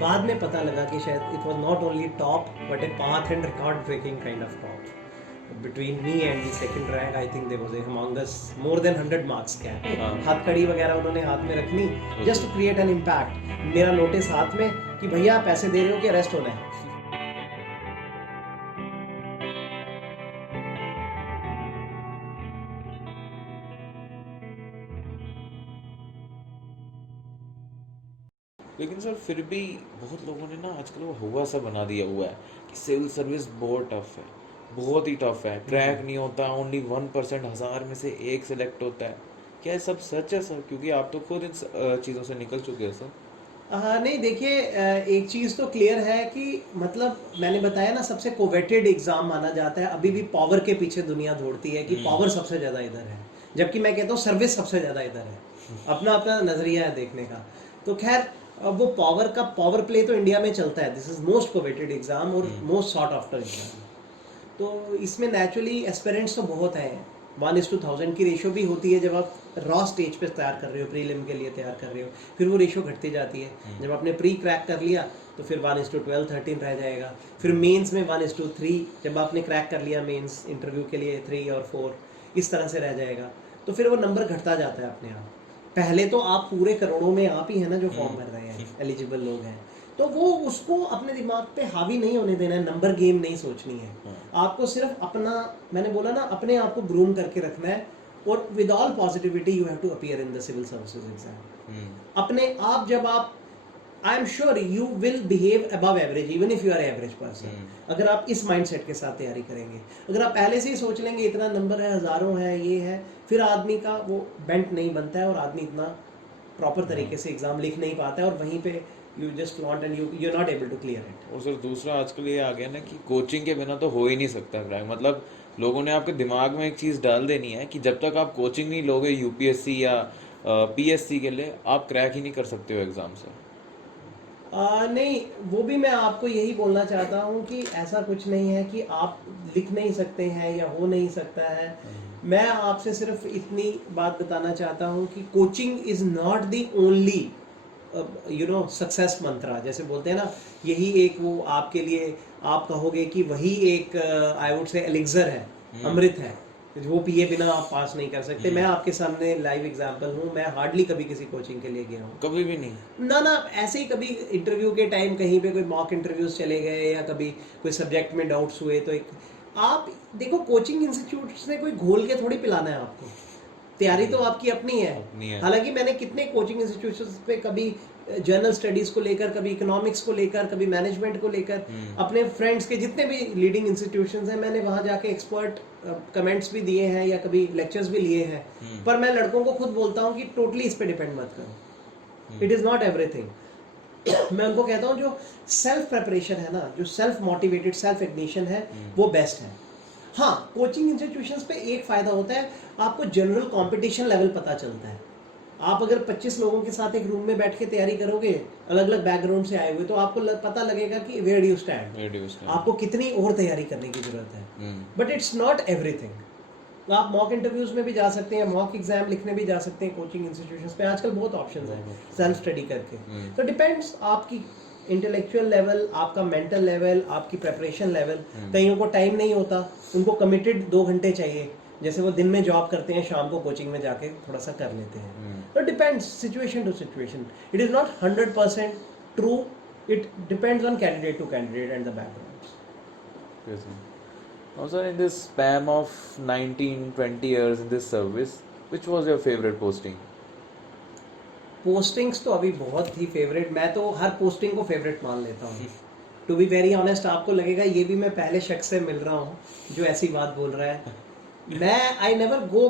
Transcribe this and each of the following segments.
बाद में पता लगा कि शायद it was not only top but a path and record breaking kind of top between me and the second rank. I think there was a humongous more than 100 marks gap. हथकड़ी वगैरह उन्होंने हाथ में रखनी just to create an impact. मेरा notice हाथ में कि भैया पैसे दे रहे हो कि अरेस्ट होना है. लेकिन सर फिर भी बहुत लोगों ने ना आजकल वो हुआ सा बना दिया हुआ है कि सिविल सर्विस बहुत टफ है, बहुत ही टफ है, क्रैक नहीं होता, ओनली 1% 1000 में से एक सिलेक्ट होता है। क्या ये सब सच है सर? क्योंकि आप तो खुद इन चीज़ों से निकल चुके हैं सर। नहीं देखिए, एक चीज़ तो क्लियर है कि मतलब मैंने बताया ना, सबसे कोवेटेड एग्जाम माना जाता है. अभी भी पावर के पीछे दुनिया दौड़ती है कि पावर सबसे ज़्यादा इधर है, जबकि मैं कहता हूँ सर्विस सबसे ज़्यादा इधर है. अपना अपना नज़रिया है देखने का. तो खैर, अब वो पावर प्ले तो इंडिया में चलता है. This is most coveted exam और मोस्ट सॉट आफ्टर एग्जाम. तो इसमें नेचुरली एस्पिरेंट्स तो बहुत हैं. 1:1000 की रेशो भी होती है जब आप रॉ स्टेज पे तैयार कर रहे हो, प्रीलिम के लिए तैयार कर रहे हो. फिर वो रेशो घटती जाती है. जब आपने प्री क्रैक कर लिया तो फिर 1:12 13 रह जाएगा. फिर मेंस में 1:3, जब आपने क्रैक कर लिया मेंस इंटरव्यू के लिए 3 और 4, इस तरह से रह जाएगा. तो फिर वो नंबर घटता जाता है अपने आप. पहले तो आप पूरे करोड़ों में आप ही है ना जो फॉर्म भर रहे हैं, एलिजिबल लोग हैं. तो वो उसको अपने दिमाग पे हावी नहीं होने देना है. नंबर गेम नहीं सोचनी है. आपको सिर्फ अपना, मैंने बोला ना, अपने आप को ग्रूम करके रखना है. और with all positivity you have to appear in the civil services exam. अपने आप जब आप, I am sure you will behave above average even if you are average person. अगर आप इस माइंडसेट के साथ तैयारी करेंगे. अगर आप पहले से ही सोच लेंगे इतना नंबर है, हज़ारों है, ये है, फिर आदमी का वो बेंट नहीं बनता है और आदमी इतना प्रॉपर तरीके से एग्जाम लिख नहीं पाता है और वहीं पे you just want and you not able to clear it. और सर दूसरा आजकल ये आ गया ना कि कोचिंग के बिना तो हो ही नहीं सकता क्रैक. मतलब लोगों ने आपके दिमाग में एक चीज़ डाल देनी है कि जब तक आप कोचिंग नहीं लोगे यूपीएससी या पीएससी के लिए, आप क्रैक ही नहीं कर सकते हो एग्ज़ाम से. नहीं, वो भी मैं आपको यही बोलना चाहता हूँ कि ऐसा कुछ नहीं है कि आप लिख नहीं सकते हैं या हो नहीं सकता है. मैं आपसे सिर्फ इतनी बात बताना चाहता हूँ कि coaching is not the only success mantra. जैसे बोलते हैं ना, यही एक वो आपके लिए, आप कहोगे कि वही एक आई वुड से एलिक्सर है, अमृत है, वो पिए बिना आप पास नहीं कर सकते. मैं आपके सामने लाइव एग्जांपल हूँ. मैं हार्डली कभी किसी कोचिंग के लिए गया हूँ. कभी भी नहीं ना, ऐसे ही कभी इंटरव्यू के टाइम कहीं पे कोई मॉक इंटरव्यूज चले गए या कभी कोई सब्जेक्ट में डाउट्स हुए तो एक, आप देखो, कोचिंग इंस्टीट्यूट ने कोई घोल के थोड़ी पिलाना है आपको. तैयारी तो आपकी अपनी है. हालांकि मैंने कितने कोचिंग इंस्टीट्यूशंस पे कभी जर्नल स्टडीज को लेकर, कभी इकोनॉमिक्स को लेकर, कभी मैनेजमेंट को लेकर, अपने फ्रेंड्स के जितने भी लीडिंग इंस्टीट्यूशंस हैं, मैंने वहाँ जाके एक्सपर्ट कमेंट्स भी दिए हैं या कभी लेक्चर्स भी लिए हैं. पर मैं लड़कों को खुद बोलता हूँ कि टोटली इस पे डिपेंड मत करो. It is not everything. मैं उनको कहता हूँ जो सेल्फ प्रेपरेशन है ना, जो सेल्फ मोटिवेटेड, सेल्फ इग्निशन है, वो बेस्ट है. हाँ, कोचिंग इंस्टीट्यूशंस पे एक फ़ायदा होता है, आपको जनरल कंपटीशन लेवल पता चलता है. आप अगर 25 लोगों के साथ एक रूम में बैठ के तैयारी करोगे, अलग अलग बैकग्राउंड से आए हुए, तो आपको पता लगेगा कि वेयर डू यू स्टैंड, आपको कितनी और तैयारी करने की जरूरत है. But it's not everything. आप मॉक इंटरव्यूज में भी जा सकते हैं, मॉक एग्जाम लिखने भी जा सकते हैं कोचिंग इंस्टीट्यूशंस पे. आजकल बहुत ऑप्शंस हैं सेल्फ स्टडी करके. तो डिपेंड्स आपकी इंटेलेक्चुअल लेवल, आपका मेंटल लेवल, आपकी प्रेपरेशन लेवल. कईयों को टाइम नहीं होता, उनको कमिटेड 2 घंटे चाहिए. जैसे वो दिन में जॉब करते हैं, शाम को कोचिंग में जाके थोड़ा सा कर लेते हैं. तो depends situation to situation. It is not 100% true. It depends on candidate to candidate and the backgrounds. Now sir, in this span of 19-20 years in this service, which was your favorite posting? Postings तो अभी बहुत ही favourite. मैं तो हर posting को favourite मान लेता हूँ. To be very honest, आपको लगेगा ये भी मैं पहले शख्स से मिल रहा हूँ जो ऐसी बात बोल रहा है. मैं I never go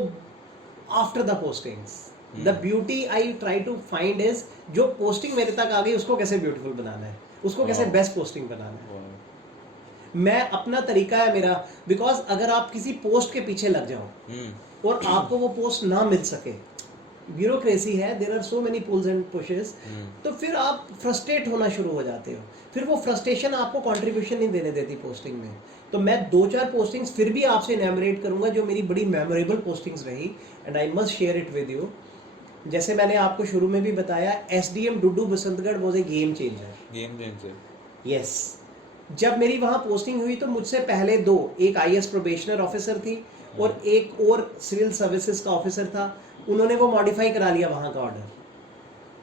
after the postings. The beauty I try to find is, जो पोस्टिंग मेरे तक आ गई उसको कैसे ब्यूटीफुल बनाना है, उसको कैसे बेस्ट पोस्टिंग बनाना है. मैं अपना तरीका है मेरा. बिकॉज अगर आप किसी पोस्ट के पीछे लग जाओ और आपको वो पोस्ट ना मिल सके, ब्यूरोक्रेसी है, there are so many pulls and pushes, तो फिर आप फ्रस्ट्रेट होना शुरू हो जाते हो. फिर वो फ्रस्ट्रेशन आपको कंट्रीब्यूशन नहीं देने देती पोस्टिंग में. तो मैं 2-4 पोस्टिंग्स फिर भी आपसे इनैमोरेट करूंगा जो मेरी बड़ी मेमोरेबल पोस्टिंग्स रही, and I must share it with you. जैसे मैंने आपको शुरू में भी बताया, SDM Dudu Basantgarh was a game changer. Game changer. Yes, जब मेरी वहाँ पोस्टिंग हुई तो मुझसे पहले दो, एक आईएएस प्रोबेशनर ऑफिसर थी और एक और सिविल सर्विसेज का ऑफिसर था। उन्होंने वो मॉडिफाई करा लिया वहाँ का ऑर्डर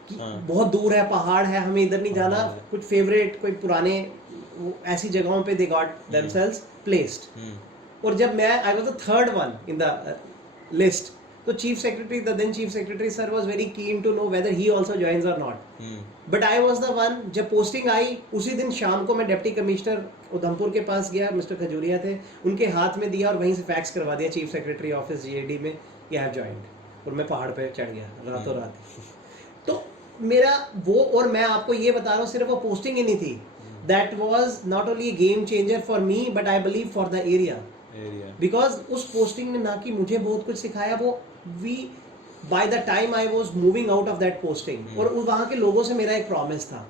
कि बहुत दूर है, पहाड़ है, हमें इधर नहीं जाना, कुछ फेवरेट कोई पुराने ऐसी जगहों पे दे गॉट देमसेल्व्स प्लेस्ड। और जब मैं I was the third one in the list, तो chief secretary, the then chief secretary sir was very keen to know whether he also joins or not, but I was the one. जब posting आई उसी दिन शाम को मैं deputy commissioner Udhampur के पास गया, मिस्टर खजूरिया थे, उनके हाथ में दिया और वहीं से फैक्स करवा दिया चीफ सेक्रेटरी ऑफिस जीएडी में, यू हैव जॉइंड। और मैं पहाड़ पे चढ़ गया रातों रात। तो मेरा वो, और मैं आपको ये बता रहा हूँ, सिर्फ वो पोस्टिंग ही नहीं थी, that was not only game changer for me but I believe for the area, because उस पोस्टिंग ने ना कि मुझे बहुत कुछ सिखाया, वो we by the time I was moving out of that posting, और वहाँ के लोगों से मेरा एक प्रॉमिस था,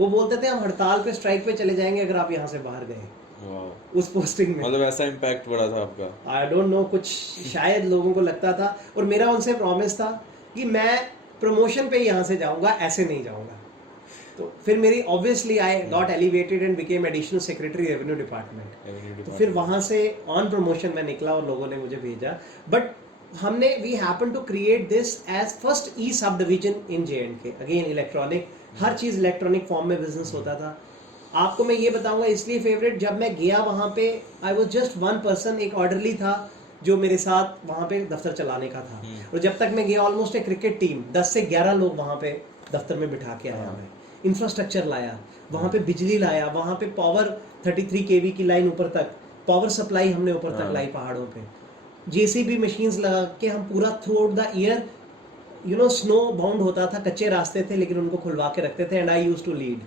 वो बोलते थे हम हड़ताल पे, स्ट्राइक पे चले जाएंगे अगर आप यहाँ से बाहर गए। उस पोस्टिंग में मतलब ऐसा इम्पैक्ट पड़ा था आपका? आई डोंट नो, कुछ शायद लोगों को लगता था, और मेरा उनसे प्रॉमिस था कि मैं प्रमोशन पे यहाँ से जाऊँगा, ऐसे नहीं जाऊँगा। तो फिर मेरी obviously I got elevated and became additional secretary revenue department. तो फिर वहाँ से ऑन प्रमोशन में निकला और लोगों ने मुझे भेजा। बट हमने we happen to create this as first E sub division in JNK, again electronic, हर चीज़ इलेक्ट्रॉनिक फॉर्म में बिजनेस होता था। आपको मैं ये बताऊंगा इसलिए फेवरेट, जब मैं गया वहाँ पे I was just one person, एक ऑर्डरली था जो मेरे साथ वहाँ पे दफ्तर चलाने का था। और जब तक मैं गया ऑलमोस्ट एक क्रिकेट टीम 10 से 11 लोग वहाँ पे दफ्तर में बिठा के आया। मैं इंफ्रास्ट्रक्चर लाया, वहाँ पे बिजली लाया, वहाँ पे पावर 33 kV की लाइन ऊपर तक, पावर सप्लाई हमने ऊपर तक लाई पहाड़ों पे, JCB मशीन्स लगा के हम पूरा through out the year, you know, snow bound होता था, कच्चे रास्ते थे लेकिन उनको खुलवा के रखते थे। And I used to lead.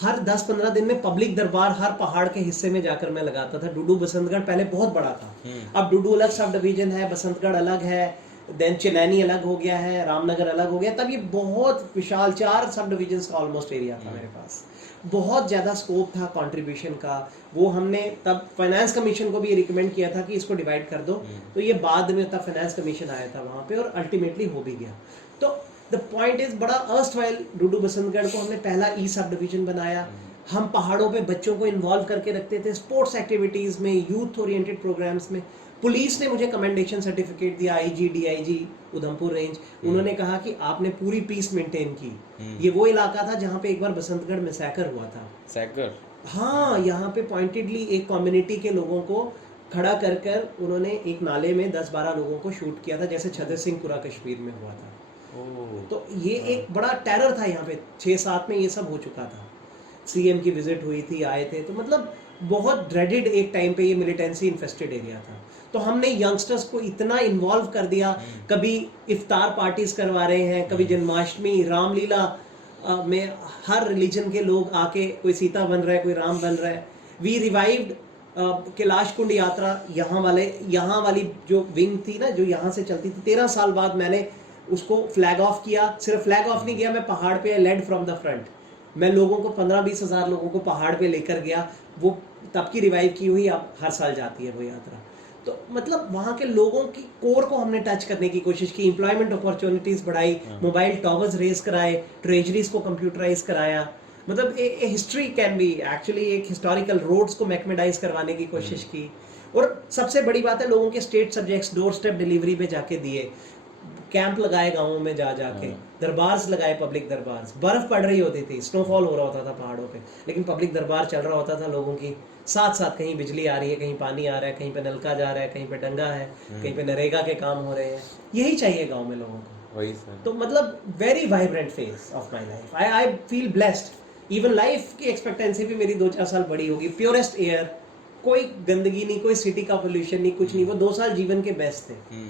हर 10-15 दिन में पब्लिक दरबार हर पहाड़ के हिस्से में जाकर मैं लगाता था। डुडू बसंतगढ़ पहले बहुत बड़ा था, अब डुडू अलग सब डिवीजन है, बसंतगढ़ अलग है, देन चनैनी अलग हो गया है, रामनगर अलग हो गया। तब ये बहुत विशाल 4 सब डिवीजन का ऑलमोस्ट एरिया था मेरे पास, बहुत ज़्यादा स्कोप था कंट्रीब्यूशन का। वो हमने तब फाइनेंस कमीशन को भी रिकमेंड किया था कि इसको डिवाइड कर दो, तो ये बाद में तब फाइनेंस कमीशन आया था वहाँ पे और अल्टीमेटली हो भी गया। तो द पॉइंट इज, बड़ा अर्स्टवाइल डुडू बसंतगढ़ को हमने पहला ई सब डिवीजन बनाया। हम पहाड़ों पे बच्चों को इन्वॉल्व करके रखते थे स्पोर्ट्स एक्टिविटीज़ में, यूथ ओरिएंटेड प्रोग्राम्स में। पुलिस ने मुझे कमेंडेशन सर्टिफिकेट दिया, IG DIG उधमपुर रेंज, उन्होंने कहा कि आपने पूरी पीस मेंटेन की। ये वो इलाका था जहाँ पे एक बार बसंतगढ़ में सैकर हुआ था। सैकर? हाँ, यहाँ पे पॉइंटेडली एक कम्युनिटी के लोगों को खड़ा कर कर उन्होंने एक नाले में 10-12 लोगों को शूट किया था, जैसे छतर सिंहपुरा कश्मीर में हुआ था। तो ये एक बड़ा टेरर था यहाँ पे। 6-7 में ये सब हो चुका था। CM की विजिट हुई थी, आए थे, तो मतलब बहुत ड्रेडेड एक टाइम पे ये मिलिटेंसी इन्फेस्टेड एरिया था। तो हमने यंगस्टर्स को इतना इन्वॉल्व कर दिया, कभी इफ्तार पार्टीज करवा रहे हैं, कभी जन्माष्टमी, रामलीला में हर रिलीजन के लोग आके, कोई सीता बन रहा है, कोई राम बन रहा है। वी रिवाइव्ड कैलाश कुंड यात्रा, यहाँ वाली जो विंग थी ना, जो यहाँ से चलती थी, 13 साल बाद मैंने उसको फ्लैग ऑफ किया। सिर्फ फ्लैग ऑफ नहीं किया, मैं पहाड़ पे लेड फ्रॉम द फ्रंट, मैं लोगों को 15-20 हज़ार लोगों को पहाड़ पे लेकर गया। वो तब की रिवाइव की हुई, अब हर साल जाती है वो यात्रा। तो मतलब वहाँ के लोगों की कोर को हमने टच करने की कोशिश की, एम्प्लॉयमेंट अपॉर्चुनिटीज़ बढ़ाई, मोबाइल टावर्स रेज कराए, ट्रेजरीज को कंप्यूटराइज कराया। मतलब ए हिस्ट्री कैन बी एक्चुअली, एक हिस्टोरिकल रोड्स को मैकमेडाइज करवाने की कोशिश की। और सबसे बड़ी बात है, लोगों के state subjects door step delivery पे जाके दिए, कैंप लगाए गाँवों में जाके, दरबार्स लगाए, पब्लिक दरबार्स। बर्फ पड़ रही होती थी, स्नोफॉल हो रहा होता था पहाड़ों पे, लेकिन पब्लिक दरबार चल रहा होता था लोगों की। साथ साथ कहीं बिजली आ रही है, कहीं पानी आ रहा है, कहीं पे नलका जा रहा है, कहीं पे डंगा है, कहीं पे नरेगा के काम हो रहे हैं। यही चाहिए गाँव में लोगों को। वही सर। तो मतलब very vibrant phase of my life. I feel blessed. Even life की एक्सपेक्टेंसी भी मेरी 2-4 साल बड़ी होगी। प्योरेस्ट एयर, कोई गंदगी नहीं, कोई सिटी का पोल्यूशन नहीं, कुछ नहीं। वो 2 साल जीवन के बेस्ट थे।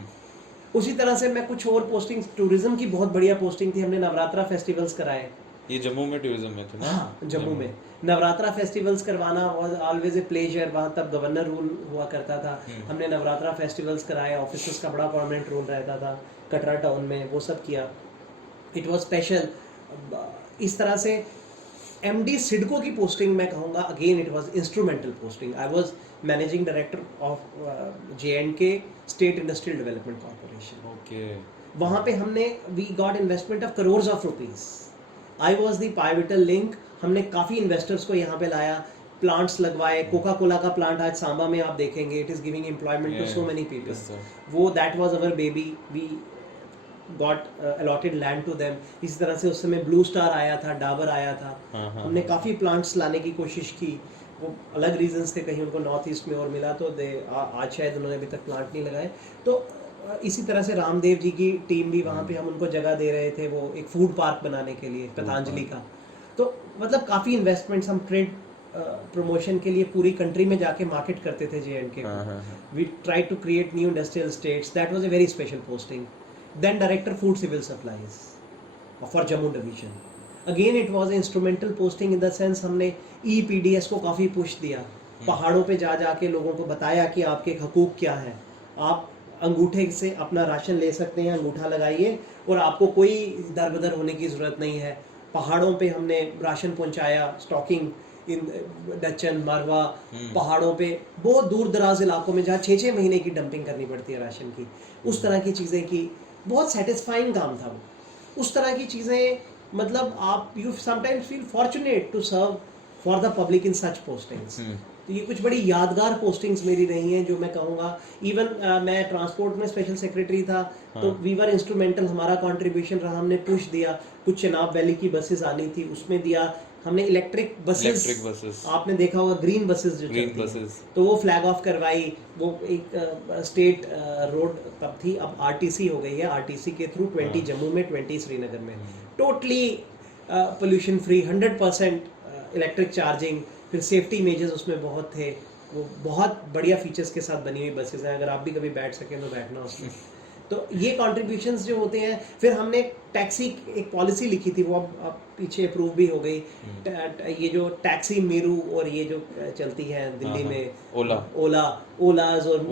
उसी तरह से मैं कुछ और पोस्टिंग, टूरिज्म की बहुत बढ़िया पोस्टिंग थी, हमने नवरात्रा फेस्टिवल्स कराए। ये जम्मू में टूरिज्म में थे ना? हाँ, जम्मू में नवरात्रा फेस्टिवल्स करवाना वाज ऑलवेज ए प्लेजर। वहाँ तब गवर्नर रूल हुआ करता था। हमने नवरात्रा फेस्टिवल्स कराए, ऑफिसर्स का बड़ा परमानेंट रूल रहता था कटरा टाउन में, वो सब किया। It was special. इस तरह से MD सिडको की पोस्टिंग मैं कहूँगा, again it was instrumental posting. I was managing director of JNK state industrial development corporation. Okay. वहाँ पे हमने we got investment of crores of rupees. I was the pivotal link. हमने काफ़ी इन्वेस्टर्स को यहाँ पे लाया, प्लांट्स लगवाए. कोका कोला का प्लांट आज सांबा में आप देखेंगे, it is giving employment to so many people. वो that was our baby. We got allotted land to them. इसी तरह से उस समय ब्लू स्टार आया था, डाबर आया था. हमने काफ़ी प्लांट्स लाने की कोशिश की. वो अलग रीजंस थे, कहीं उनको नॉर्थ ईस्ट में और मिला तो आज शायद उन्होंने अभी तक प्लांट नहीं लगाए. तो इसी तरह से रामदेव जी की टीम भी वहाँ पे हम उनको जगह दे रहे थे, वो एक फूड पार्क बनाने के लिए पतंजलि का. तो मतलब काफ़ी इन्वेस्टमेंट्स हम ट्रेड प्रमोशन के लिए पूरी कंट्री में जाके मार्केट करते थे J&K को. We try to create new industrial states. That was a very special posting. Then director food civil supplies for Jammu division. Again it was instrumental posting in the sense हमने EPDS को काफ़ी push दिया. पहाड़ों पे जा जाके लोगों को बताया कि आपके हकूक क्या हैं. आप अंगूठे से अपना राशन ले सकते हैं, अंगूठा लगाइए और आपको कोई दर बदर होने की ज़रूरत नहीं है. पहाड़ों पे हमने राशन पहुंचाया, स्टॉकिंग इन डचन मारवा पहाड़ों पे बहुत दूर दराज इलाकों में जहाँ 6-6 महीने की डंपिंग करनी पड़ती है राशन की. उस तरह की चीज़ें की. बहुत सेटिस्फाइंग काम था वो. उस तरह की चीज़ें मतलब आप you sometimes feel fortunate to serve for the public in such postings. तो ये कुछ बड़ी यादगार पोस्टिंग्स मेरी रही हैं जो मैं कहूँगा. इवन मैं ट्रांसपोर्ट में स्पेशल सेक्रेटरी था तो वी वर इंस्ट्रूमेंटल. हमारा कंट्रीब्यूशन रहा. हमने पुश दिया. कुछ चनाब वैली की बसेस आनी थी उसमें दिया हमने. इलेक्ट्रिक बसेस आपने देखा होगा, ग्रीन बसेस जो चलती हैं, तो वो फ्लैग ऑफ करवाई. वो एक स्टेट रोड तब थी, अब RTC हो गई है. RTC के थ्रू 20 जम्मू में, 20 श्रीनगर में. Totally pollution free, 100% electric charging. फिर सेफ्टी मेजर्स उसमें बहुत थे. वो बहुत बढ़िया फीचर्स के साथ बनी हुई बसेस हैं. अगर आप भी कभी बैठ सकें तो बैठना उसमें. तो ये कॉन्ट्रीब्यूशंस जो होते हैं. फिर हमने टैक्सी एक पॉलिसी लिखी थी, वो अब पीछे अप्रूव भी हो गई. ये जो टैक्सी मेरू और ये जो चलती है दिल्ली में ओलाज और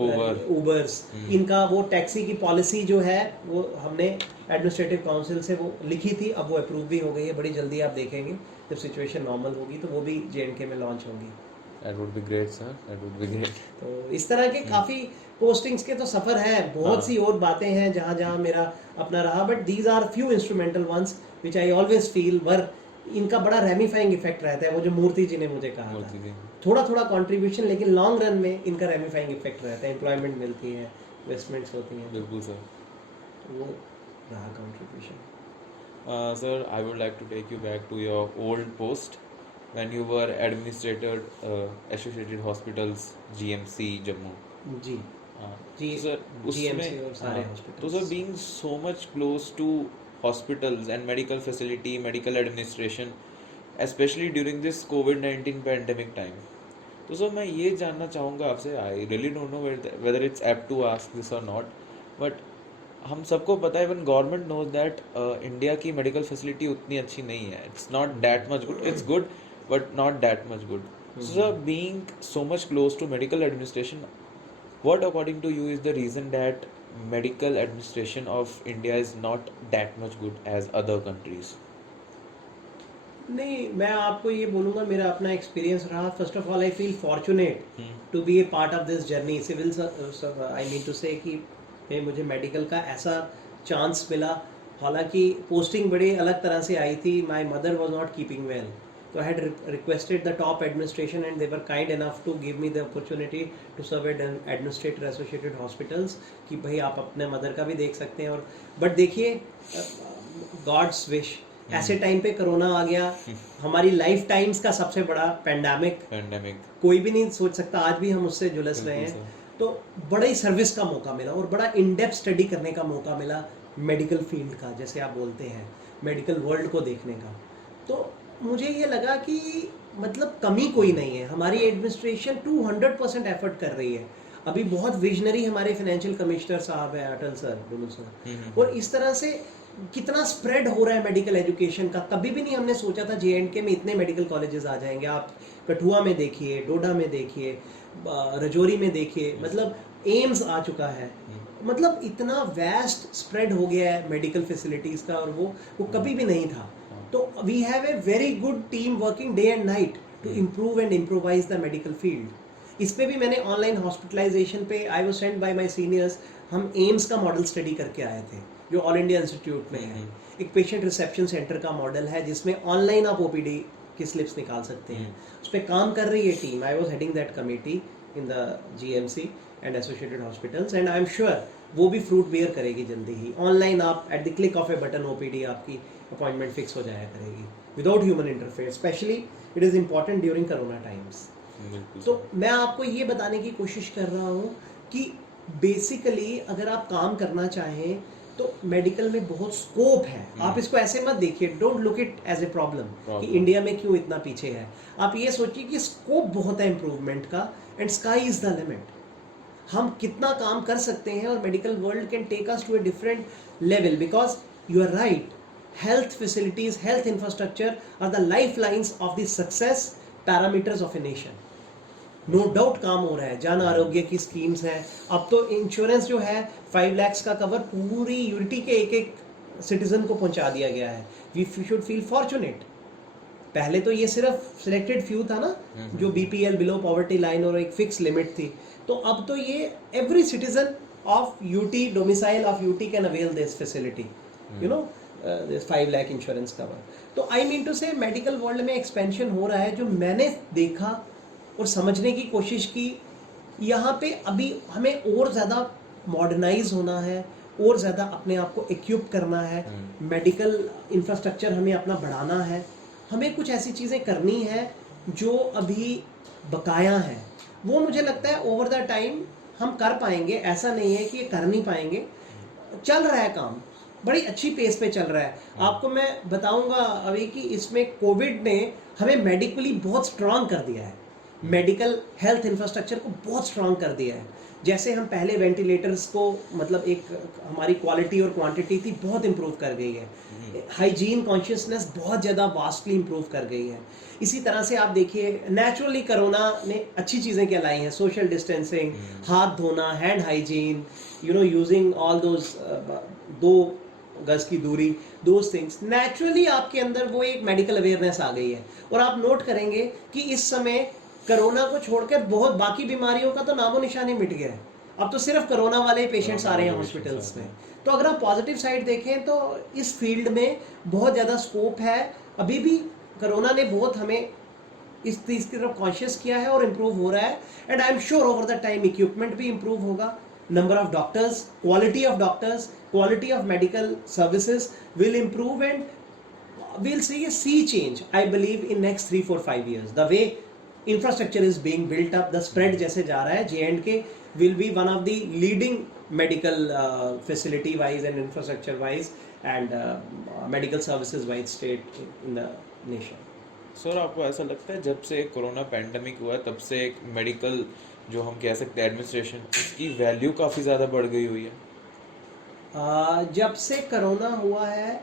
ऊबर्स, इनका वो टैक्सी की पॉलिसी जो है वो हमने एडमिनिस्ट्रेटिव काउंसिल से वो लिखी थी. अब वो अप्रूव भी हो गई है. बड़ी जल्दी आप देखेंगे जब सिचुएशन नॉर्मल होगी तो वो भी J&K में लॉन्च होंगी. That would be great, sir. That would be great. तो इस तरह के काफ़ी पोस्टिंग्स के तो सफ़र है. बहुत सी और बातें हैं जहाँ जहाँ मेरा अपना रहा. But these are few instrumental ones which I always feel were इनका बड़ा रेमिफाइंग इफेक्ट रहता है. वो जो मूर्ति जी ने मुझे कहा था, थोड़ा थोड़ा कंट्रीब्यूशन, लेकिन लॉन्ग रन में इनका रेमिफाइंग इफेक्ट रहता है. एम्प्लॉयमेंट मिलती है, इन्वेस्टमेंट्स होती हैं. बिल्कुल सर. वो रहा contribution. Sir, I would like to take you back to your old post when you were administrator Associated Hospitals GMC Jammu. Ji ji sir. GMC और सारे हॉस्पिटल. तो sir, being so much close to hospitals and medical facility, medical administration, especially during this COVID-19 pandemic time. तो sir मैं ये जानना चाहूँगा आपसे, I really don't know whether it's apt to ask this or not, but हम सबको पता है, even government knows that India की मेडिकल फैसिलिटी उतनी अच्छी नहीं है. It's not that much good. It's good but not that much good. So sir, being so much close to medical administration, what according to you is the reason that medical administration of India is not that much good as other countries? नहीं, मैं आपको ये बोलूँगा, मेरा अपना experience रहा. First of all I feel fortunate to be a part of this journey. Civil I mean to say कि मुझे मेडिकल का ऐसा चांस मिला. हालांकि पोस्टिंग बड़ी अलग तरह से आई थी. My mother was not keeping well, तो I had requested the top administration and they were kind enough to give me the opportunity to serve at administrator associated hospitals कि भाई आप अपने मदर का भी देख सकते हैं. और बट देखिए, गॉड्स विश, ऐसे टाइम पे कोरोना आ गया. हमारी लाइफ टाइम्स का सबसे बड़ा पैंडेमिक कोई भी नहीं सोच सकता. आज भी हम उससे झुलस रहे हैं. तो बड़ा ही सर्विस का मौका मिला और बड़ा इन डेप्थ स्टडी करने का मौका मिला मेडिकल फील्ड का, जैसे आप बोलते हैं, मेडिकल वर्ल्ड को देखने का. तो मुझे ये लगा कि मतलब कमी कोई नहीं है. हमारी एडमिनिस्ट्रेशन 200% एफर्ट कर रही है. अभी बहुत विजनरी हमारे फाइनेंशियल कमिश्नर साहब है, अटल सर, डुलू सर. और इस तरह से कितना स्प्रेड हो रहा है मेडिकल एजुकेशन का. कभी भी नहीं हमने सोचा था J&K में इतने मेडिकल कॉलेजेस आ जाएंगे. आप कठुआ में देखिए, डोडा में देखिए, रजौरी में देखिए, मतलब एम्स आ चुका है. मतलब इतना वैस्ट स्प्रेड हो गया है मेडिकल फैसिलिटीज़ का, और वो कभी भी नहीं था. तो we have a very good team working day and night to improve and improvise the medical field. इस पे भी मैंने ऑनलाइन हॉस्पिटलाइजेशन पे, I was sent by my seniors, हम एम्स का मॉडल स्टडी करके आए थे जो ऑल इंडिया इंस्टीट्यूट में है, एक पेशेंट रिसेप्शन सेंटर का मॉडल है जिसमें ऑनलाइन आप ओपीडी की स्लिप्स निकाल सकते हैं। उस पर काम कर रही है team. I was heading that committee in the GMC and associated hospitals, and I am sure वो भी फ्रूट बेयर करेगी जल्दी ही। ऑनलाइन आप at the click of A button OPD आपकी अपॉइंटमेंट फिक्स हो जाया करेगी without human interface. Specially it is important during corona times. तो मैं आपको ये बताने की कोशिश कर रहा हूँ कि बेसिकली अगर आप काम करना चाहें तो मेडिकल में बहुत स्कोप है। आप इसको ऐसे मत देखिए, don't look it as a problem कि इंडिया में क्यों इतना पीछे है। आप ये सोचिए कि स्कोप बहुत है इम्प्रूवमेंट का, and sky is the limit. हम कितना काम कर सकते हैं और medical world can take us to a different level, because you are right, health facilities, health infrastructure are the life lines of the success parameters of a nation. No doubt काम हो रहा है, जन आरोग्य की स्कीम्स हैं। अब तो insurance जो है 5 लाख का कवर पूरी यूनिटी के एक एक सिटीजन को पहुंचा दिया गया है। We should feel fortunate. पहले तो ये सिर्फ सिलेक्टेड फ्यू था ना, जो बीपीएल, बिलो पॉवर्टी लाइन, और एक फिक्स लिमिट थी। तो अब तो ये every citizen of UT, domicile of UT can avail this facility, you know, this 5 lakh insurance cover. तो आई मीन टू से मेडिकल वर्ल्ड में एक्सपेंशन हो रहा है, जो मैंने देखा और समझने की कोशिश की। यहाँ पे अभी हमें और ज़्यादा मॉडर्नाइज होना है, और ज़्यादा अपने आप को इक्विप करना है, मेडिकल इंफ्रास्ट्रक्चर हमें अपना बढ़ाना है। हमें कुछ ऐसी चीज़ें करनी है जो अभी बकाया हैं। वो मुझे लगता है ओवर द टाइम हम कर पाएंगे। ऐसा नहीं है कि ये कर नहीं पाएंगे। चल रहा है काम, बड़ी अच्छी पेस पे चल रहा है। आपको मैं बताऊंगा अभी कि इसमें कोविड ने हमें मेडिकली बहुत स्ट्रांग कर दिया है, मेडिकल हेल्थ इंफ्रास्ट्रक्चर को बहुत स्ट्रांग कर दिया है। जैसे हम पहले वेंटिलेटर्स को, मतलब एक हमारी क्वालिटी और क्वांटिटी थी, बहुत इम्प्रूव कर गई है। हाइजीन कॉन्शियसनेस बहुत ज़्यादा वास्टली इम्प्रूव कर गई है। इसी तरह से आप देखिए, नेचुरली कोरोना ने अच्छी चीज़ें क्या लाई हैं, सोशल डिस्टेंसिंग, हाथ धोना, hand hygiene, you know, using all those 2 गज की दूरी, दोज थिंग्स। नेचुरली आपके अंदर वो एक मेडिकल अवेयरनेस आ गई है। और आप नोट करेंगे कि इस समय कोरोना को छोड़कर बहुत बाकी बीमारियों का तो नामो निशान ही मिट गया है। अब तो सिर्फ कोरोना वाले पेशेंट्स आ रहे हैं हॉस्पिटल्स में। तो अगर आप पॉजिटिव साइड देखें तो इस फील्ड में बहुत ज़्यादा स्कोप है। अभी भी कोरोना ने बहुत हमें इस चीज़ की तरफ कॉन्शियस किया है और इम्प्रूव हो रहा है। And I am sure over the time equipment भी इम्प्रूव होगा, number of doctors, quality of doctors, quality of medical services will improve, and we'll see a sea change, I believe, in next 3, 4, 5 years. The way infrastructure is being built up, the spread जैसे जा रहा है, J&K will be one of the leading medical facility wise and infrastructure wise and medical services wise state in the nation. Sir, आपको ऐसा लगता है जब से कोरोना पैंडमिक हुआ तब से एक मेडिकल, जो हम कह सकते हैं एडमिनिस्ट्रेशन, उसकी वैल्यू काफ़ी ज़्यादा बढ़ गई हुई है? जब से कोरोना हुआ है,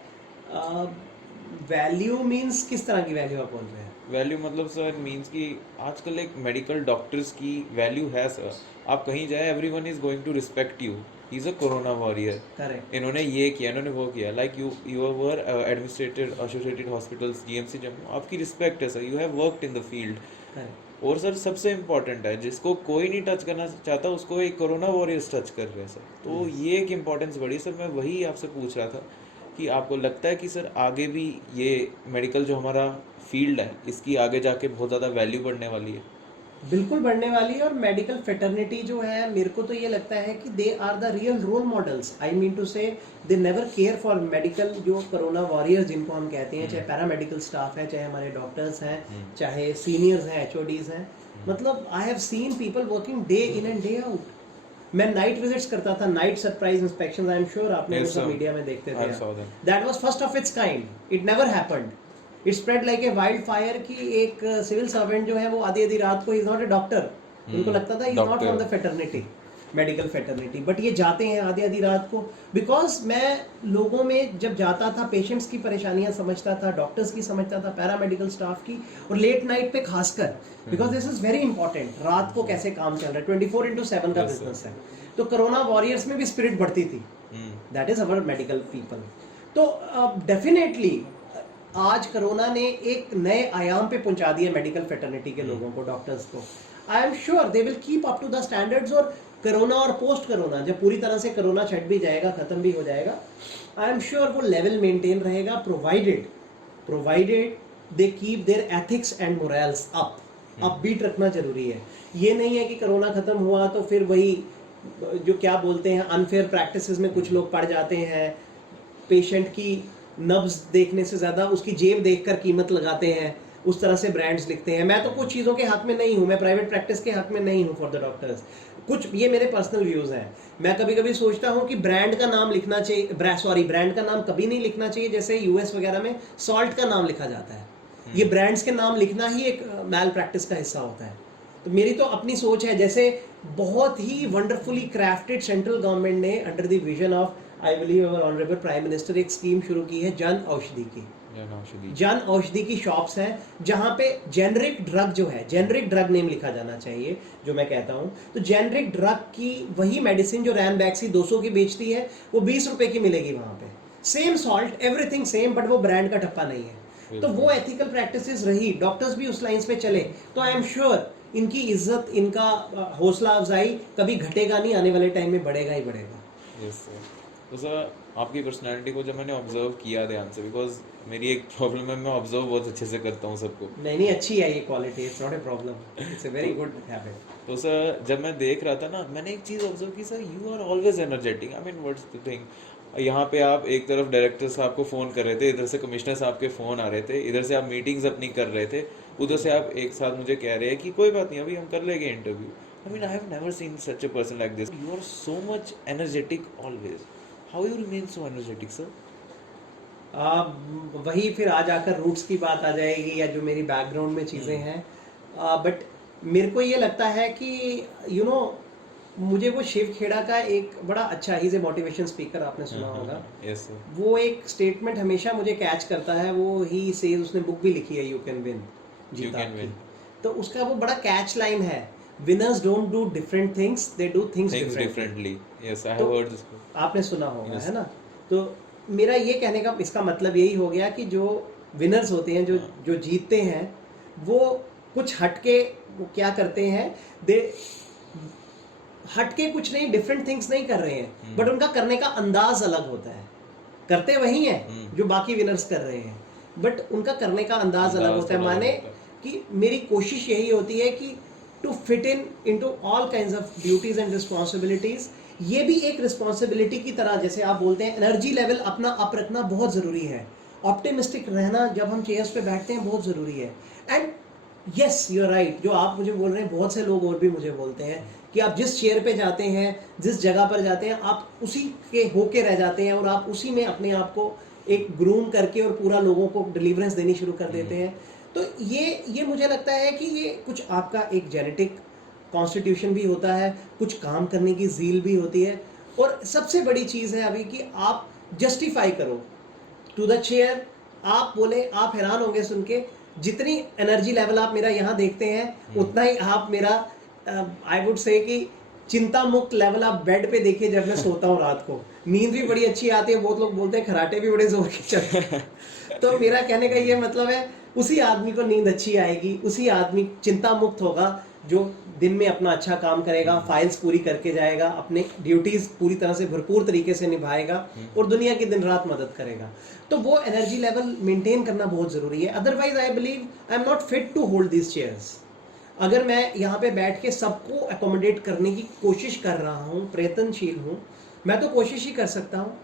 वैल्यू मीन्स किस तरह की वैल्यू आप बोल रहे हैं? वैल्यू मतलब सर मीन्स कि आजकल एक मेडिकल डॉक्टर्स की वैल्यू है सर। आप कहीं जाए, everyone is going to respect you, he is a corona warrior. Correct. इन्होंने ये किया, इन्होंने वो किया। Like you were administrated associated hospitals GMC Jammu, आपकी रिस्पेक्ट है sir, you have worked in the field. Correct. और सर सबसे इम्पोर्टेंट है, जिसको कोई नहीं टच करना चाहता उसको एक कोरोना वॉरियर्स टच कर रहे हैं सर। तो ये एक इम्पोर्टेंस बढ़ी सर। मैं वही आपसे पूछ रहा था कि आपको लगता है कि सर आगे भी ये मेडिकल जो हमारा फील्ड है, इसकी आगे जाके बहुत ज़्यादा वैल्यू बढ़ने वाली है? बिल्कुल बढ़ने वाली है। और मेडिकल फेटर्निटी जो है, मेरे को तो ये लगता है कि they are the real role models. I mean to say they never care for medical, जो कोरोना वॉरियर्स जिनको हम कहते हैं, चाहे पैरामेडिकल स्टाफ है, चाहे हमारे डॉक्टर्स हैं, चाहे सीनियर्स हैं, एचओडीज हैं। मतलब आई have seen people working day in and day out. मैं नाइट विजिट्स करता था, night surprise inspection, I am sure आपने वो सब मीडिया में देखते थे। That was first of its kind, it never happened, it spread like a wild fire. कि एक सिविल सर्वेंट जो है वो आधी रात को, इज नॉट ए डॉक्टर, उनको लगता था is not from the fraternity, medical fraternity, but ये जाते हैं आधी रात को। बिकॉज मैं लोगों में जब जाता था, पेशेंट्स की परेशानियां समझता था, डॉक्टर्स की समझता था, पैरामेडिकल स्टाफ की, और लेट नाइट पे खासकर, because this is very important, रात को कैसे काम चल रहा है, 24/7 का बिजनेस है। तो कोरोना वॉरियर्स में भी स्पिरिट बढ़ती थी, that is our medical people. तो डेफिनेटली आज कोरोना ने एक नए आयाम पे पहुंचा दिया मेडिकल फेटर्निटी के लोगों को, डॉक्टर्स को। I am sure they will keep up to the standards. और कोरोना और पोस्ट कोरोना, जब पूरी तरह से कोरोना छट भी जाएगा, खत्म भी हो जाएगा, आई एम श्योर वो लेवल मेंटेन रहेगा, provided they keep their ethics and morals upbeat रखना जरूरी है। ये नहीं है कि कोरोना खत्म हुआ तो फिर वही जो क्या बोलते हैं अनफेयर प्रैक्टिसेस में कुछ लोग पड़ जाते हैं, पेशेंट की नब्ज देखने से ज़्यादा उसकी जेब देखकर कीमत लगाते हैं, उस तरह से ब्रांड्स लिखते हैं। मैं तो कुछ चीज़ों के हक में नहीं हूँ, मैं प्राइवेट प्रैक्टिस के हक में नहीं हूँ फॉर द डॉक्टर्स। कुछ ये मेरे पर्सनल व्यूज़ हैं। मैं कभी कभी सोचता हूँ कि ब्रांड का नाम लिखना चाहिए, ब्रांड का नाम कभी नहीं लिखना चाहिए जैसे यूएस वगैरह में सॉल्ट का नाम लिखा जाता है। ये ब्रांड्स के नाम लिखना ही एक मैल प्रैक्टिस का हिस्सा होता है। तो मेरी तो अपनी सोच है, जैसे बहुत ही वंडरफुली क्राफ्टेड सेंट्रल गवर्नमेंट ने under the vision of I believe our honourable prime minister एक स्कीम शुरू की है जन औषधि की। जन औषधि की शॉप्स हैं जहां पे जेनरिक ड्रग जो है, जेनरिक ड्रग नेम लिखा जाना चाहिए जो मैं कहता हूं। तो जेनरिक ड्रग की वही मेडिसिन जो रैनबैक्सी 200 की बेचती है वो 20 रुपए की मिलेगी वहां पे। Same salt, everything same, but वो ब्रांड का ठप्पा नहीं है। तो वो एथिकल प्रैक्टिसेस रही, डॉक्टर्स भी उस लाइन पे चले तो आई एम श्योर इनकी इज्जत, इनका हौसला अफजाई कभी घटेगा नहीं, आने वाले टाइम में बढ़ेगा ही बढ़ेगा। Yes sir. तो सर आपकी पर्सनालिटी को जब मैंने ऑब्जर्व किया ध्यान से, बिकॉज मेरी एक प्रॉब्लम है, मैं ऑब्जर्व बहुत अच्छे से करता हूँ सबको। नहीं अच्छी है ये quality, it's not a problem, it's a very good habit. तो सर जब मैं देख रहा था ना, मैंने एक चीज़ ऑब्जर्व की sir, you are always energetic. I mean what's the thing, यहाँ पे आप एक तरफ डायरेक्टर साहब को फ़ोन कर रहे थे, इधर से कमिश्नर साहब के फ़ोन आ रहे थे, इधर से आप मीटिंग्स अपनी कर रहे थे, उधर से आप एक साथ मुझे कह रहे हैं कि कोई बात नहीं, अभी हम कर लेंगे interview. I mean I have never seen such a person like this. You are so much energetic always. How you remain so energetic sir? वही फिर आ जाकर रूट्स की बात आ जाएगी या जो मेरी बैकग्राउंड में चीज़ें हैं। बट मेरे को ये लगता है कि यू नो मुझे वो शिव खेड़ा का एक बड़ा अच्छा, he is a motivation speaker, आपने सुना होगा। Yes sir. वो एक स्टेटमेंट हमेशा मुझे कैच करता है, वो ही सेज, उसने बुक भी लिखी है you can win, You can win. तो उसका वो बड़ा कैच लाइन है, winners don't do different things, they do things differently. Yes, I too have heard this. आपने सुना होगा, Yes. है ना। तो मेरा ये कहने का इसका मतलब यही हो गया कि जो विनर्स होते हैं, जो जीतते हैं, वो कुछ हटके वो क्या करते हैं, दे हटके कुछ नहीं, डिफरेंट थिंग्स नहीं कर रहे हैं, बट उनका करने का अंदाज अलग होता है। करते वही हैं जो बाकी विनर्स कर रहे हैं, बट उनका करने का अंदाज अलग होता है। माने कि मेरी कोशिश यही होती है कि to fit into all kinds of duties and responsibilities. ये भी एक रिस्पॉन्सिबिलिटी की तरह, जैसे आप बोलते हैं एनर्जी लेवल अपना अप रखना बहुत ज़रूरी है, ऑप्टिमिस्टिक रहना जब हम चेयर्स पे बैठते हैं बहुत ज़रूरी है। And yes you are right, जो आप मुझे बोल रहे हैं बहुत से लोग और भी मुझे बोलते हैं कि आप जिस चेयर पे जाते हैं, जिस जगह पर जाते हैं, आप उसी के होके रह जाते हैं और आप उसी में अपने आप को एक ग्रूम करके और पूरा लोगों को डिलीवरेंस देनी शुरू कर देते हैं। तो ये मुझे लगता है कि ये कुछ आपका एक जेनेटिक कॉन्स्टिट्यूशन भी होता है, कुछ काम करने की ज़ील भी होती है, और सबसे बड़ी चीज़ है अभी कि आप जस्टिफाई करो टू द चेयर। आप बोले, आप हैरान होंगे सुन के, जितनी एनर्जी लेवल आप मेरा यहाँ देखते हैं उतना ही आप मेरा आई वुड से कि चिंता मुक्त लेवल आप बेड पे देखिए जब मैं सोता हूँ रात को, नींद भी बड़ी अच्छी आती है। बहुत लोग बोलते हैं खराटे भी बड़े जोर के चलते हैं। तो मेरा कहने का ये मतलब है, उसी आदमी को नींद अच्छी आएगी, उसी आदमी चिंता मुक्त होगा जो दिन में अपना अच्छा काम करेगा, फाइल्स पूरी करके जाएगा, अपने ड्यूटीज पूरी तरह से भरपूर तरीके से निभाएगा और दुनिया की दिन रात मदद करेगा। तो वो एनर्जी लेवल मेंटेन करना बहुत ज़रूरी है। Otherwise I believe I am not fit to hold this chairs. अगर मैं यहाँ पे बैठ के सबको अकोमोडेट करने की कोशिश कर रहा हूँ, प्रयत्नशील हूँ, मैं तो कोशिश ही कर सकता हूँ।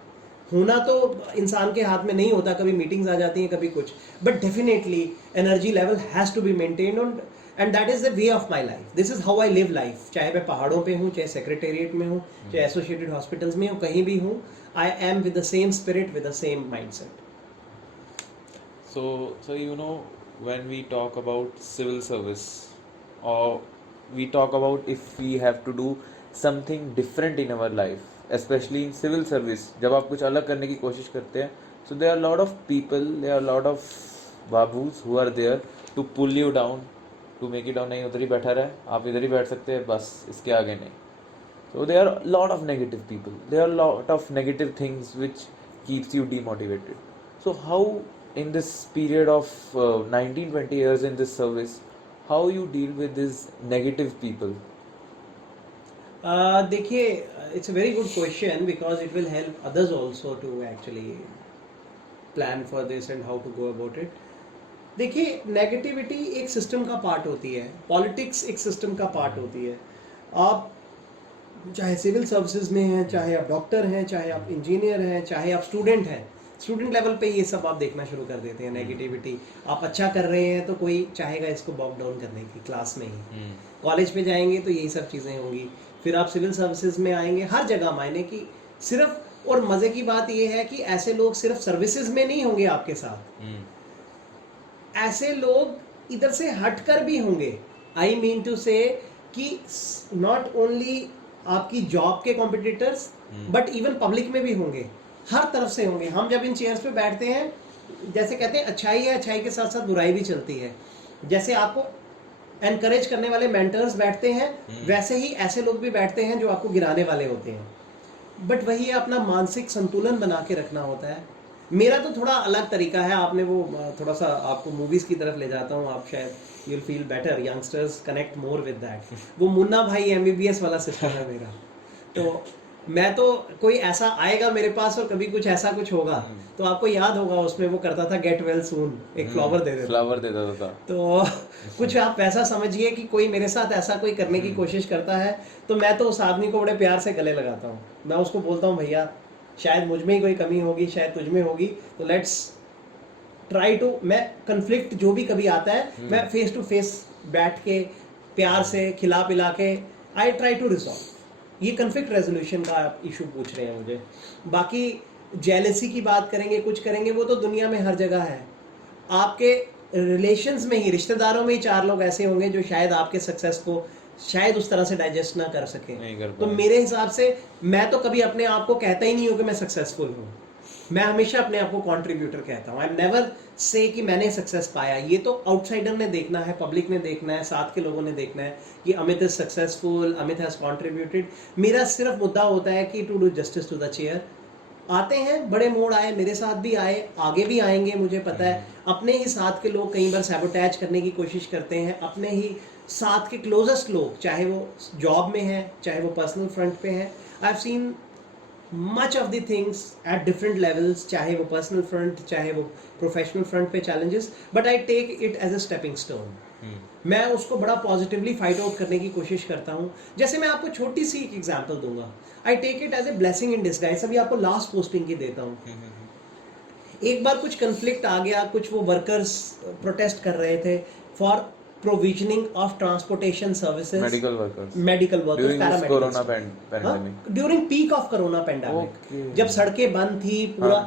होना तो इंसान के हाथ में नहीं होता, कभी मीटिंग्स आ जाती हैं, कभी कुछ, but definitely energy level has to be maintained and that is the way of my life. This is how I live life. चाहे मैं पहाड़ों पे हूँ, चाहे सेक्रेटेरिएट में हूँ, चाहे एसोसिएटेड हॉस्पिटल्स में हूँ, कहीं भी हूँ, I am with the same spirit, with the same mindset. So you know, when we talk about civil service, or we talk about if we have to do something different in our life, especially in civil service, जब आप कुछ अलग करने की कोशिश करते हैं, so there are a lot of people, there are a lot of babus who are there to pull you down, to make you down, नहीं उधर ही बैठा रहे, आप इधर ही बैठ सकते हैं, बस इसके आगे नहीं। So there are a lot of negative people, there are a lot of negative things which keeps you demotivated. So how in this period of 19-20 years in this service, how you deal with these negative people? देखिए, it's a very good question because it will help others also to actually plan for this and how to go about it. देखिए, negativity एक system का part होती है, politics एक system का part होती है. आप चाहे सिविल सर्विसेज में हैं, चाहे आप डॉक्टर हैं, चाहे आप इंजीनियर हैं, चाहे आप स्टूडेंट हैं, स्टूडेंट लेवल पे ये सब आप देखना शुरू कर देते हैं. नेगेटिविटी, आप अच्छा कर रहे हैं तो कोई चाहेगा इसको बॉक डाउन करने की क्लास में ही. कॉलेज पे जाएंगे तो यही सब चीज़ें होंगी. फिर आप सिविल सर्विसेज में आएंगे, हर जगह मायने की सिर्फ. और मज़े की बात ये है कि ऐसे लोग सिर्फ सर्विसेज में नहीं होंगे आपके साथ, ऐसे लोग इधर से हटकर भी होंगे. आई मीन टू से कि नॉट ओनली आपकी जॉब के कॉम्पिटिटर्स बट इवन पब्लिक में भी होंगे, हर तरफ से होंगे. हम जब इन चेयर्स पे बैठते हैं, जैसे कहते हैं अच्छाई है, अच्छाई के साथ साथ बुराई भी चलती है. जैसे आपको एनकरेज करने वाले मेंटर्स बैठते हैं, वैसे ही ऐसे लोग भी बैठते हैं जो आपको गिराने वाले होते हैं. बट वही अपना मानसिक संतुलन बना के रखना होता है. मेरा तो थोड़ा अलग तरीका है. आपने वो थोड़ा सा आपको मूवीज की तरफ ले जाता हूँ, आप शायद you'll feel better, youngsters connect more with that. वो मुन्ना भाई MBBS वाला सिस्टम है मेरा. तो मैं तो कोई ऐसा आएगा मेरे पास और कभी कुछ ऐसा कुछ होगा तो आपको याद होगा उसमें वो करता था गेट वेल सून, एक फ्लावर दे देता था. तो कुछ आप वैसा समझिए कि कोई मेरे साथ ऐसा कोई करने की कोशिश करता है तो मैं तो उस आदमी को बड़े प्यार से गले लगाता हूँ. मैं उसको बोलता हूँ भैया शायद मुझ में ही कोई कमी होगी, शायद तुझ में होगी, तो लेट्स ट्राई टू. मैं कन्फ्लिक्ट जो भी कभी आता है मैं फेस टू फेस बैठ के प्यार से खिला पिला के आई ट्राई टू रिजॉल्व. ये कन्फ्लिक्ट रेजोल्यूशन का आप इशू पूछ रहे हैं मुझे. बाकी जेलसी की बात करेंगे, कुछ करेंगे, वो तो दुनिया में हर जगह है. आपके रिलेशंस में ही, रिश्तेदारों में ही 4 लोग ऐसे होंगे जो शायद आपके सक्सेस को शायद उस तरह से डाइजेस्ट ना कर सके. तो मेरे हिसाब से मैं तो कभी अपने आप को कहता ही नहीं हूँ कि मैं सक्सेसफुल हूँ. मैं हमेशा अपने आप को कंट्रीब्यूटर कहता हूँ. आई नेवर से कि मैंने सक्सेस पाया. ये तो आउटसाइडर ने देखना है, पब्लिक ने देखना है, साथ के लोगों ने देखना है कि Amit is successful, Amit has contributed. मेरा सिर्फ मुद्दा होता है कि to do justice to the chair. आते हैं बड़े मोड़ आए, मेरे साथ भी आए, आगे भी आएंगे, मुझे पता है. अपने ही साथ के लोग कई बार सैबोटैज करने की कोशिश करते हैं. अपने ही साथ के क्लोजेस्ट लोग, चाहे वो जॉब में है, चाहे वो पर्सनल फ्रंट पे है. I have seen much of the things at different levels, चाहे वो पर्सनल फ्रंट, चाहे वो प्रोफेशनल फ्रंट पे challenges, but I take it as a stepping stone. मैं उसको बड़ा पॉजिटिवली फाइट आउट करने की कोशिश करता हूँ. जैसे मैं आपको छोटी सी एक एग्जांपल दूंगा. I take it as a blessing in disguise. अभी आपको लास्ट पोस्टिंग की देता हूँ. एक बार कुछ कंफ्लिक्ट आ गया, कुछ वो वर्कर्स प्रोटेस्ट कर रहे थे for provisioning of transportation services, medical workers during paramedics corona pandemic, during peak of corona pandemic. जब सड़कें बंद थी पूरा.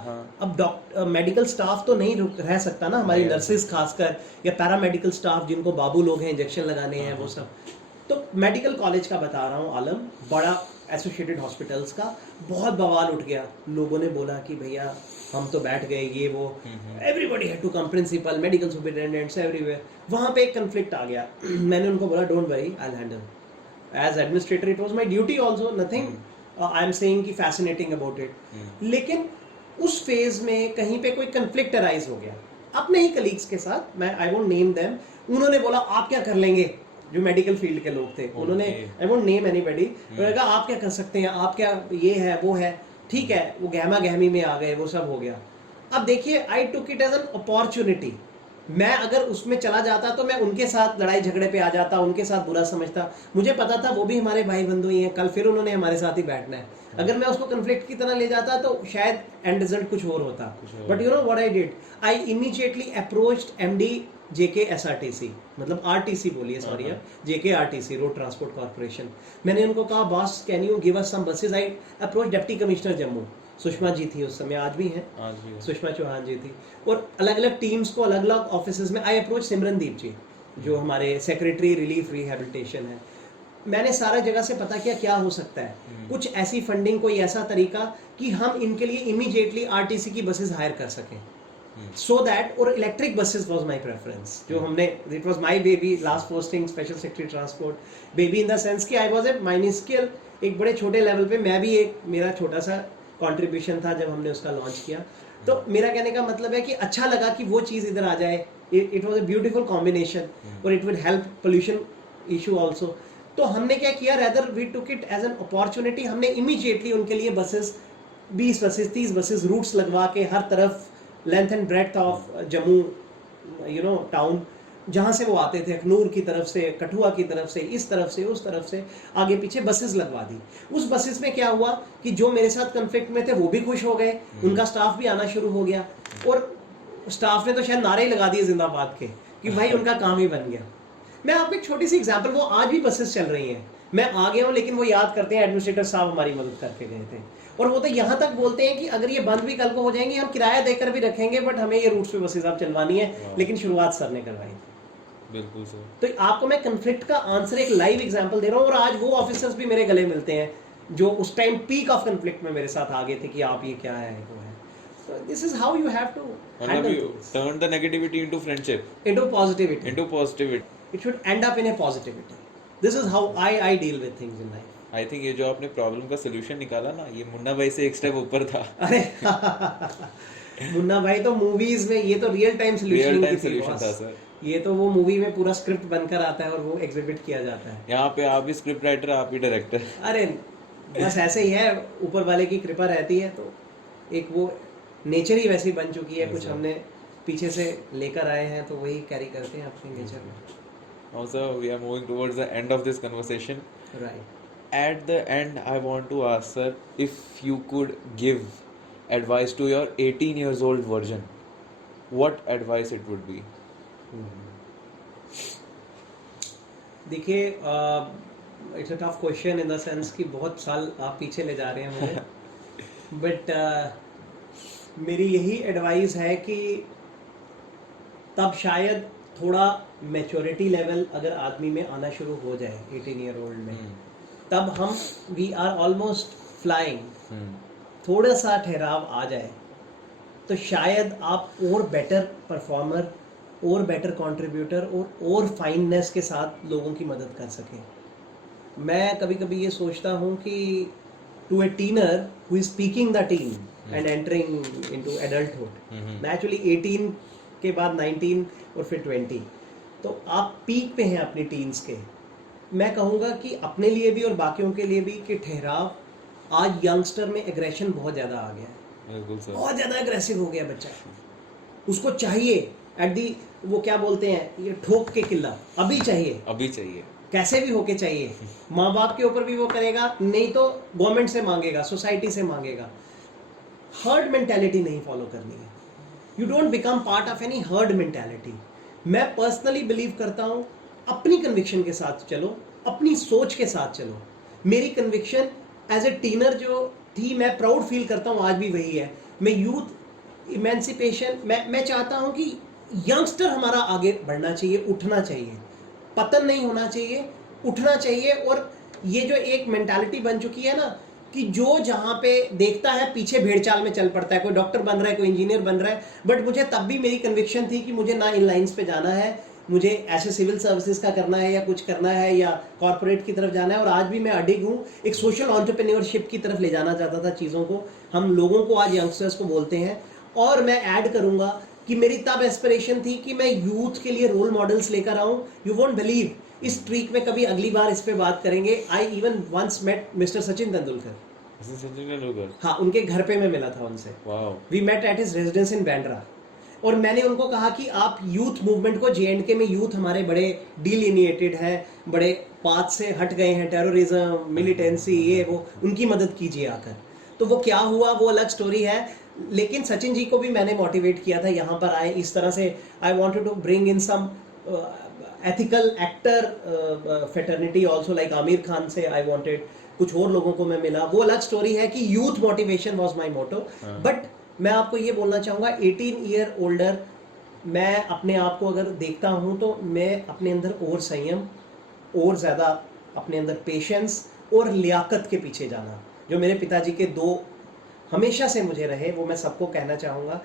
अब डॉक्टर मेडिकल स्टाफ तो नहीं रह सकता ना, हमारी नर्सेज खासकर, या पैरामेडिकल स्टाफ जिनको बाबू लोग हैं, इंजेक्शन लगाने हैं, वो सब. तो मेडिकल कॉलेज का बता रहा हूँ, आलम, बड़ा एसोसिएटेड हॉस्पिटल्स का बहुत बवाल उठ गया. लोगों ने बोला कि भैया हम तो बैठ गए, ये वो, everybody had to come, principal, medical superintendents everywhere. वहाँ पे एक कन्फ्लिक्ट आ गया. मैंने उनको बोला don't worry, I will handle. As administrator it was my duty also, nothing I am saying कि फैसिनेटिंग अबाउट इट. लेकिन उस फेज में कहीं पे कोई कन्फ्लिक्ट अराइज हो गया अपने ही कलीग्स के साथ. मैं आई वोंट नेम देम. उन्होंने बोला आप क्या कर लेंगे, जो मेडिकल फील्ड के लोग थे. उन्होंने, आई वोंट नेम एनीबॉडी, उन्होंने कहा आप क्या कर सकते हैं, आप क्या, ये है वो है. ठीक है, वो गहमा गहमी में आ गए, वो सब हो गया. अब देखिए, I took it as an opportunity. मैं अगर उसमें चला जाता तो मैं उनके साथ लड़ाई झगड़े पे आ जाता, उनके साथ बुरा समझता. मुझे पता था वो भी हमारे भाई बंधु ही हैं, कल फिर उन्होंने हमारे साथ ही बैठना है. अगर मैं उसको कन्फ्लिक्ट की तरह ले जाता तो शायद एंड रिजल्ट कुछ और होता. But you know what I did, I immediately approached MD JKSRTC, मतलब RTC बोलिए, sorry, JKRTC, road transport corporation. मैंने उनको कहा boss can you give us some buses. I approach deputy commissioner Jammu, Sushma ji थी उस समय, आज भी हैं, सुषमा चौहान जी थी. और अलग अलग टीम्स को अलग अलग ऑफिस में. आई अप्रोच सिमरनदीप जी जो हमारे सेक्रेटरी रिलीफ रिहेबिलिटेशन है. मैंने सारा जगह से पता किया क्या हो सकता है. कुछ ऐसी फंडिंग, कोई ऐसा तरीका कि हम इनके लिए इमीडिएटली RTC की बसेस हायर कर सकें. सो दैट, और electric buses was my preference. जो हमने, it was my baby, last posting special secretary transport. Baby in the sense कि आई वाज ए माइन्यूस्केल, एक बड़े छोटे लेवल पे मैं भी, एक मेरा छोटा सा कंट्रीब्यूशन था जब हमने उसका लॉन्च किया. तो मेरा कहने का मतलब है कि अच्छा लगा कि वो चीज़ इधर आ जाए. It was a beautiful combination और it will help pollution issue also. तो हमने क्या किया, rather we took it as an opportunity, हमने इमीडिएटली उनके लिए बसेस 20 बसेस 30 बसेस रूट्स लगवा के हर तरफ length and breadth of Jammu town, जहाँ से वो आते थे, अखनूर की तरफ से, कठुआ की तरफ से, इस तरफ से, उस तरफ से, आगे पीछे बसेस लगवा दी। उस बसेस में क्या हुआ कि जो मेरे साथ कन्फ्लिक्ट में थे वो भी खुश हो गए, उनका स्टाफ भी आना शुरू हो गया, और स्टाफ ने तो शायद नारे ही लगा दिए जिंदाबाद के कि भाई उनका काम ही बन गया। मैं आपको एक छोटी सी एग्जांपल, वो आज भी बसेस चल रही हैं, मैं आ गया हूँ लेकिन वो याद करते हैं एडमिनिस्ट्रेटर साहब हमारी मदद करके गए थे, और वो तो यहाँ तक बोलते हैं कि अगर ये बंद भी कल को हो जाएंगे हम किराया देकर भी रखेंगे, बट हमें ये रूट्स पे बसेस अब चलवानी है, लेकिन शुरुआत सर ने करवाई थी। बिल्कुल सर। तो आपको मैं कन्फ्लिक्ट का आंसर एक लाइव एग्जांपल दे रहा हूँ, और आज वो ऑफिसर्स भी मेरे गले मिलते हैं जो उस टाइम पीक ऑफ कन्फ्लिक्ट में मेरे साथ आ गए थे कि आप ये क्या है वो है। So this is how you have to handle things. Turn the negativity into friendship, Into positivity. into positivity. It should end up in a positivity. This is how I deal with things in life. I think ये जो आपने problem का solution निकाला ना, ये मुन्ना भाई से एक स्टेप ऊपर था। अरे मुन्ना भाई तो मूवीज में, ये तो रियल टाइम सोल्यूशन था सर। ये तो वो मूवी में पूरा स्क्रिप्ट बनकर आता है और वो एग्जीक्यूट किया जाता है। यहाँ पे आप भी स्क्रिप्ट राइटर, आप ही डायरेक्टर। अरे बस ऐसे ही है, ऊपर वाले की कृपा रहती है, तो एक वो नेचर ही वैसी बन चुकी है, कुछ हमने पीछे से लेकर आए हैं तो वही कैरी करते हैं अपने नेचर में। Also, we are moving towards the end of this conversation. Right. At the end, I want to ask, sir, if you could give advice to your 18 years old version, what advice it would be? देखिए, it's a tough question in the sense कि बहुत साल आप पीछे ले जा रहे हैं मुझे, बट मेरी यही एडवाइस है कि तब शायद थोड़ा मैच्योरिटी लेवल अगर आदमी में आना शुरू हो जाए 18 ईयर ओल्ड में, तब हम वी आर ऑलमोस्ट फ्लाइंग, थोड़ा सा ठहराव आ जाए तो शायद आप और बेटर परफॉर्मर और बेटर कंट्रीब्यूटर और फाइननेस के साथ लोगों की मदद कर सकें। मैं कभी कभी ये सोचता हूँ कि to a teener who is speaking the teen and entering into adulthood, naturally 18 के बाद 19 और फिर 20, तो आप पीक पे हैं अपनी टीन्स के। मैं कहूँगा कि अपने लिए भी और बाकियों के लिए भी कि ठहराव, आज यंगस्टर में एग्रेशन बहुत ज़्यादा आ गया है, बहुत ज़्यादा एग्रेसिव हो गया बच्चा, उसको चाहिए एट दी वो क्या बोलते हैं ये ठोक के किला, अभी चाहिए, अभी चाहिए, कैसे भी होके चाहिए, माँ बाप के ऊपर भी वो करेगा, नहीं तो गवर्नमेंट से मांगेगा, सोसाइटी से मांगेगा। हर्ड मेंटालिटी नहीं फॉलो करनी है, you don't become part of any herd mentality. मैं पर्सनली बिलीव करता हूँ अपनी कन्विक्शन के साथ चलो, अपनी सोच के साथ चलो। मेरी कन्विक्शन एज ए टीनर जो थी, मैं प्राउड फील करता हूँ आज भी वही है। मैं यूथ इमेंसिपेशन, मैं चाहता हूँ कि यंगस्टर हमारा आगे बढ़ना चाहिए, उठना चाहिए, पतन नहीं होना चाहिए, उठना चाहिए। और ये जो एक मेंटालिटी बन चुकी है ना कि जो जहाँ पे देखता है पीछे भेड़ चाल में चल पड़ता है, कोई डॉक्टर बन रहा है, कोई इंजीनियर बन रहा है, बट मुझे तब भी मेरी कन्विक्शन थी कि मुझे ना इन लाइन्स पे जाना है, मुझे ऐसे सिविल सर्विसेज का करना है या कुछ करना है या कॉर्पोरेट की तरफ जाना है। और आज भी मैं अडिग हूँ, एक सोशल एंटरप्रेन्योरशिप की तरफ ले जाना चाहता था चीज़ों को, हम लोगों को आज यंगस्टर्स को बोलते हैं। और मैं ऐड करूँगा कि मेरी तब एस्पिरेशन थी कि मैं यूथ के लिए रोल मॉडल्स लेकर आऊँ। यू वोंट बिलीव, इस ट्रीक में कभी अगली बार इस पे बात करेंगे। I even once met mister Sachin Tendulkar. हाँ, उनके घर पे मैं मिला था उनसे। We met at his residence in Bandra. और मैंने उनको कहा कि आप यूथ मूवमेंट को, J&K में यूथ हमारे बड़े डिलिनिएटेड है, बड़े पाथ से हट गए हैं, टेररिज्म, मिलिटेंसी, ये वो, उनकी मदद कीजिए आकर। तो वो क्या हुआ वो अलग स्टोरी है, लेकिन सचिन जी को भी मैंने मोटिवेट किया था यहाँ पर आए इस तरह से। I wanted to bring in some ethical actor fraternity also, like Aamir Khan से आई वांटेड, कुछ और लोगों को मैं मिला, वो अलग स्टोरी है कि youth motivation was my motto. But मैं आपको ये बोलना चाहूँगा 18 ईयर ओल्डर, मैं अपने आप को अगर देखता हूँ तो मैं अपने अंदर और संयम, और ज़्यादा अपने अंदर पेशेंस और लियाकत के पीछे जाना, जो मेरे पिताजी के दो हमेशा से मुझे रहे, वो मैं सबको कहना चाहूँगा,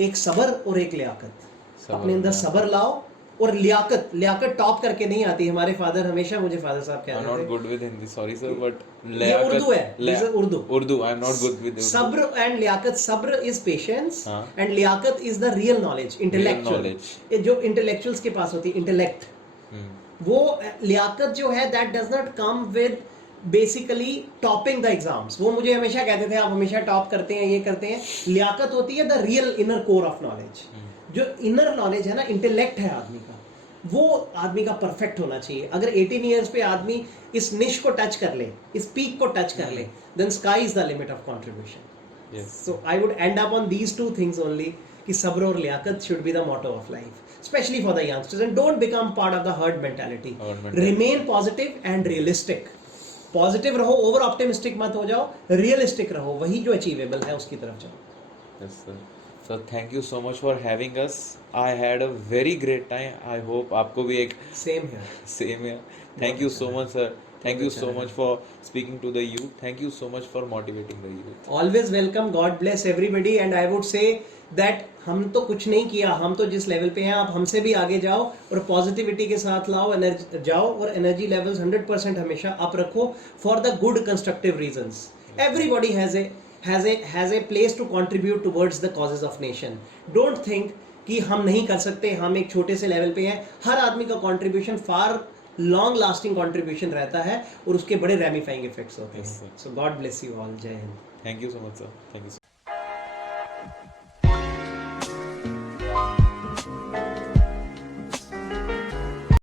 एक सब्र और एक लियाकत। अपने अंदर सब्र लाओ और लियाकत, लियाकत टॉप करके नहीं आती। हमारे फादर हमेशा मुझे फादर साहब कहते थे, not good with Hindi, sorry sir, but लियाकत उर्दू है, Urdu I am not good with सब्र एंड लियाकत। सब्र इज पेशेंस एंड लियाकत is the real knowledge, intellectual, जो इंटेलेक्चुअल्स के पास होती है, इंटेलेक्ट। वो लियाकत जो है that does not come with basically topping the exams. वो मुझे हमेशा कहते थे आप हमेशा टॉप करते हैं, ये करते हैं। लियाकत होती है the real inner core of knowledge. जो इनर नॉलेज है ना, इंटेलेक्ट है आदमी का, वो आदमी का परफेक्ट होना चाहिए। अगर 18 ईयर्स पे आदमी इस निश को टच कर ले, इस पीक को टच कर ले, then sky is the limit of contribution. So I would end up on these two things only, कि सब्र और लियाकत should be the motto of life, especially for the youngsters, and don't become part of the herd mentality. Remain positive and realistic. Positive रहो, over optimistic मत हो जाओ, realistic रहो, वही जो अचीवेबल है उसकी तरफ जाओ। Yes sir. Sir thank you so much for having us. I had a very great time. I hope आपको भी एक सेम है। सेम है। Thank you so much sir. Thank you so much for speaking to the youth. Thank you so much for motivating the youth. Always welcome. God bless everybody. And I would say that हम तो कुछ नहीं किया, हम तो जिस level पे हैं आप हमसे भी आगे जाओ और पॉजिटिविटी के साथ लाओ, एनर्जी जाओ और एनर्जी लेवल्स 100% हमेशा अप रखो for the good constructive reasons. Everybody has a place to contribute towards the causes of nation. Don't think कि हम नहीं कर सकते, हम एक छोटे से लेवल पे हैं। हर आदमी का कंट्रीब्यूशन फार लॉन्ग लास्टिंग कंट्रीब्यूशन रहता है और उसके बड़े रैमिफाइंग इफेक्ट्स होते हैं। सो गॉड ब्लेस यू ऑल। जय Hind. Thank you so much sir. Thank you.